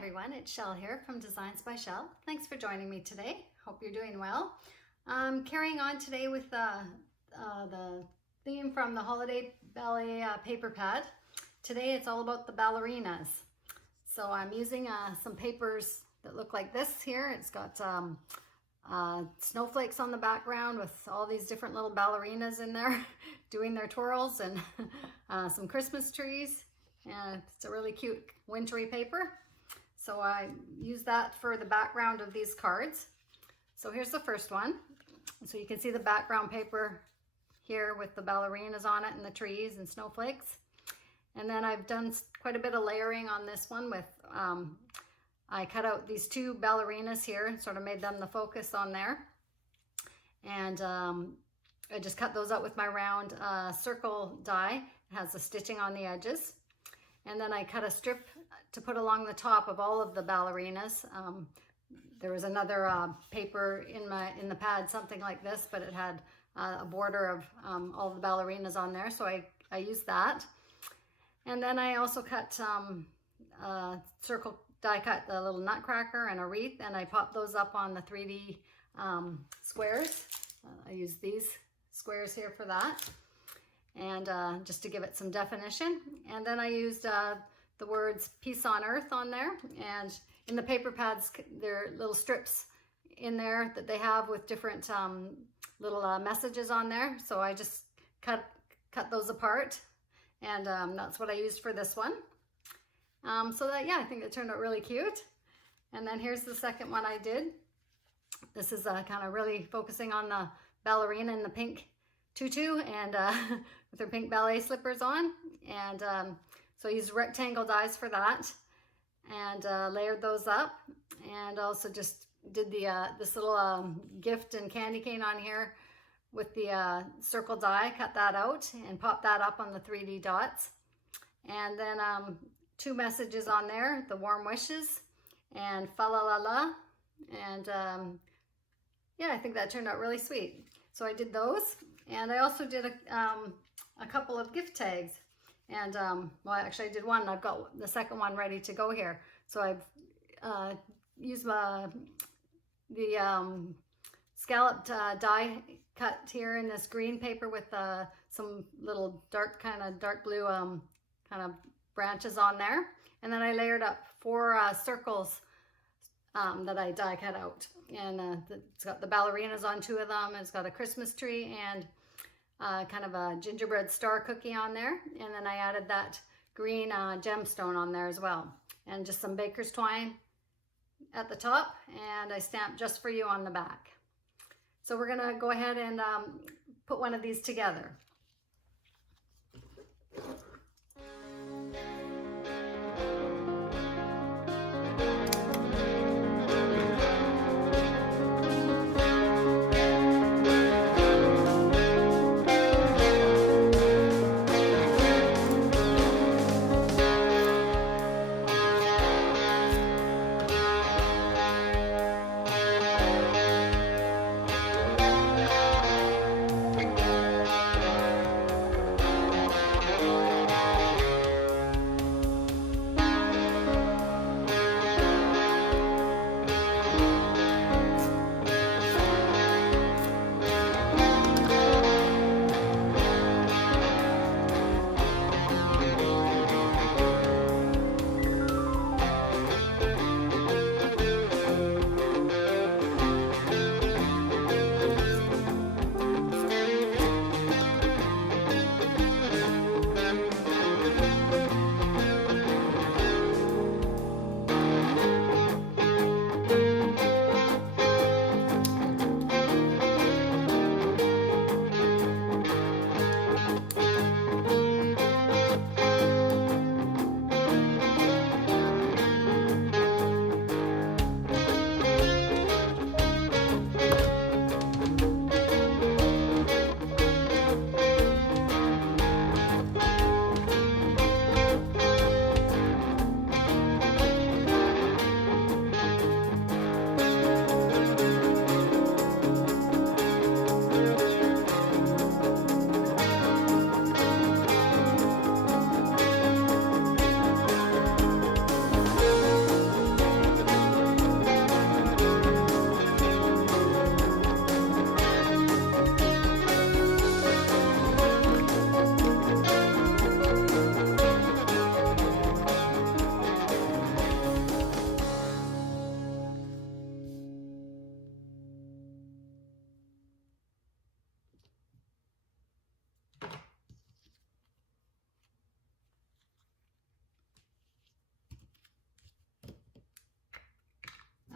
everyone, it's Shell here from Designs by Shell. Thanks for joining me today. Hope you're doing well. Carrying on today with the theme from the Holiday Ballet paper pad. Today it's all about the ballerinas. So I'm using some papers that look like this here. It's got snowflakes on the background with all these different little ballerinas in there doing their twirls, and some Christmas trees. And it's a really cute wintry paper. So I use that for the background of these cards. So here's the first one. So you can see the background paper here with the ballerinas on it and the trees and snowflakes. And then I've done quite a bit of layering on this one with, I cut out these two ballerinas here and sort of made them the focus on there. And I just cut those out with my round circle die. It has the stitching on the edges. And then I cut a strip to put along the top of all of the ballerinas. There was another paper in the pad, something like this, but it had a border of all the ballerinas on there, so I used that. And then I also cut circle die cut the little nutcracker and a wreath, and I popped those up on the 3D squares. I used these squares here for that, and just to give it some definition. And then I used the words peace on earth on there, and in the paper pads there are little strips in there that they have with different little messages on there. So I just cut those apart, and that's what I used for this one. So that, yeah, I think it turned out really cute. And then here's the second one I did. This is kind of really focusing on the ballerina in the pink tutu and with her pink ballet slippers on. And so I used rectangle dies for that, and layered those up, and also just did the this little gift and candy cane on here with the circle die, cut that out and popped that up on the 3D dots. And then two messages on there, the warm wishes and fa la la la. And yeah, I think that turned out really sweet. So I did those, and I also did a couple of gift tags. And well, actually I did one. I've got the second one ready to go here. So I've used the scalloped die cut here in this green paper with some little dark blue kind of branches on there. And then I layered up 4 circles that I die cut out. And it's got the ballerinas on 2 of them. It's got a Christmas tree and kind of a gingerbread star cookie on there. And then I added that green gemstone on there as well. And just some baker's twine at the top, and I stamped just for you on the back. So we're gonna go ahead and put one of these together.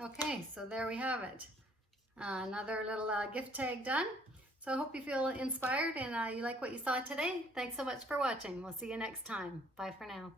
Okay, so there we have it. Another little gift tag done. So I hope you feel inspired and you like what you saw today. Thanks so much for watching. We'll see you next time. Bye for now.